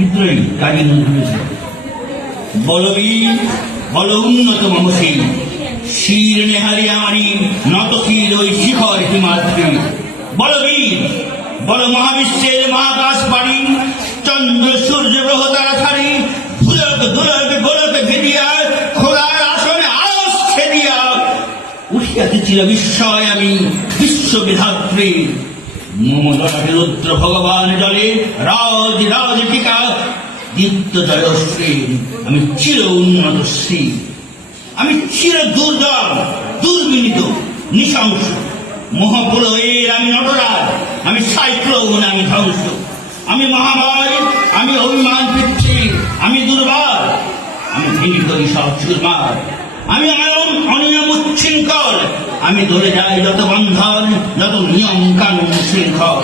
বিদ্রোহী কাজী নজরুল ইসলাম। বলবীর বল উন্নত মহসী, শির নেহারি আমারি নত শির ওই শিখর হিমাদ্রি। বলবীর বল মহাবিশ্বের মহাকাশ পাড়ি, চন্দ্র সূর্য গ্রহ তারা ছাড়ি, ধুলক ধুলক গোলক ভিদিয়া খোলার আসনে আলস ছেদিয়া উঠিয়াতে চির বিস্ময় আমি বিশ্ববিধাত্রী। মমদরাকে রুদ্র ভগবান জলে রাজ রাজ টিকা দীপ্ত জয়শ্রী। আমি চির উন্নত শ্রী, আমি চির দুর্দম দুর্বিনীত নৃশংস মহাপ্রলয়ের আমি নটরাজ, আমি সাইক্লোন, আমি ধ্বংস, আমি মহামারী, আমি অভিমান পিতৃ, আমি দুর্বার, আমি ভেঙে করি সব চুরমার, আমি অনিয়ম উচ্ছৃঙ্খল, আমি ধরে যাই যত বন্ধন, যত নিয়ম কানুন শৃঙ্খল।